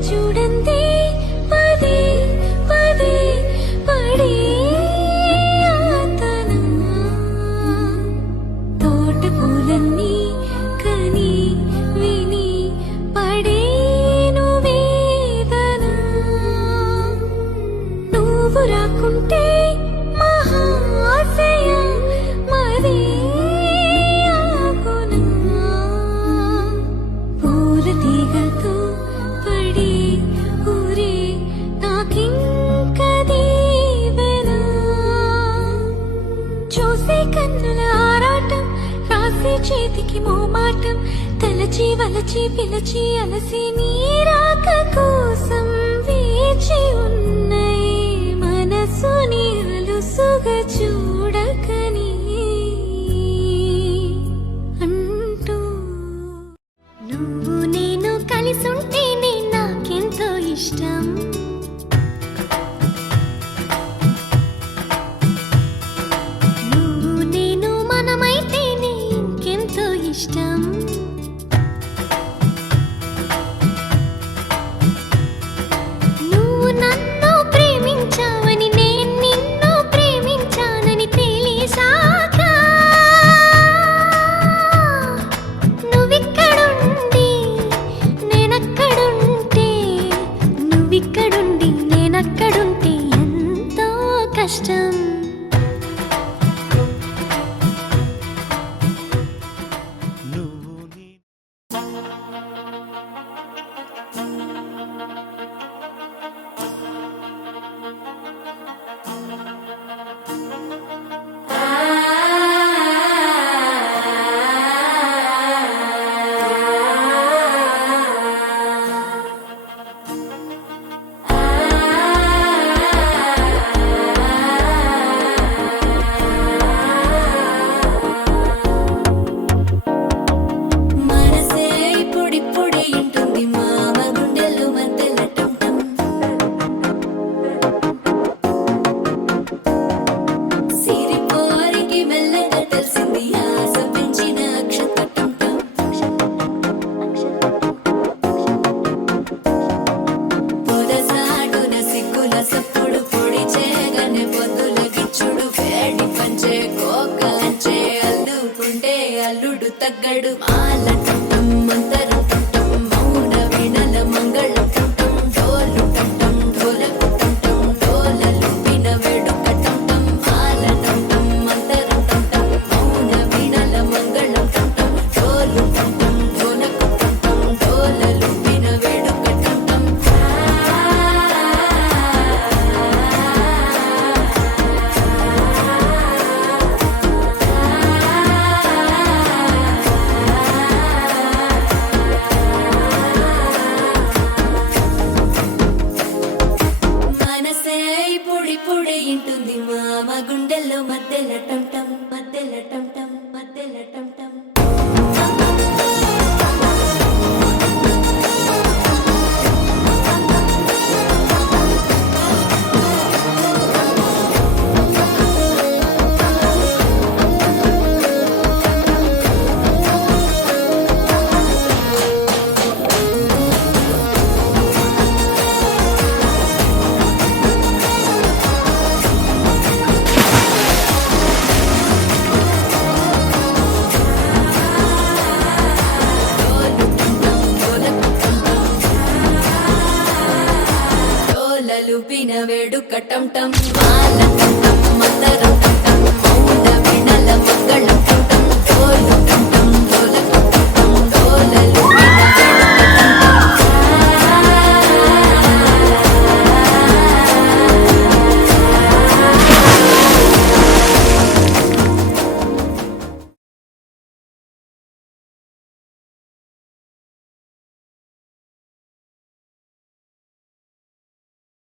చూడండి పదే పదే పడే ఆతన తోట పూలన్నీ కని విని పడేను వేదన నువ్వు రాకుంటే మహాశయ మరే ఆగునా పూల తీగతో పడి ఊరే నాకింక దీవెనా చూసే కన్నుల ఆరాటం రాసే చేతికి మోమాటం తలచి వలచి పిలచి అలసి నీరాక కోసం వేచి ఉన్నయి మనసుని అలుసుగా చూడకని అంటూ నువ్వు నేను కలిసుంటేనే నాకెంతో ఇష్టం నువ్వు నేను మనమైతేనే ఇంకెంతో ఇష్టం నువ్వు నన్ను ప్రేమించావని నేను నిన్ను ప్రేమించానని తెలిసాక నువ్విక్కడుండి నేనక్కడుంటే నువ్విక్కడుండి నేనక్కడుంటే ఎంతో కష్టం మనసే ఇప్పుడిప్పుడే ఇంటుంది మామ గుండెల్లో మధ్యల టంటం సిరిపోరికి మెల్లగా తెలిసింది ఆశ పెంచిన అక్షత టంటం పొదసాటున సిగ్గుల సప్పుడు పొడి చేయగానే పొద్దుల గిచ్చుడు వేడి పంచే కోకలంచే అల్లుకుంటే అల్లుడు తగ్గడు మాల టంటం మంతరం టంటం మౌన వీణల మంగళం టంటం డోలు టంటం డోలకు టంటం డోలలు విన వేడుక టంటం మాల టంటం మంతరం టంటం మౌన వీణల మంగళం టంటం డోలు టంటం డోలకు టంటం డోలలు విన వేడుక టంటం మనసే ఇప్పుడిప్పుడే ఇంటుంది మామ గుండెల్లో మధ్యల టంటం మధ్యల టంటం మధ్యల టంటం డోలలు విన వేడుక టంటం మాల టంటం మందరం టంటం మౌన వీణల మంగళం టంటం డోలు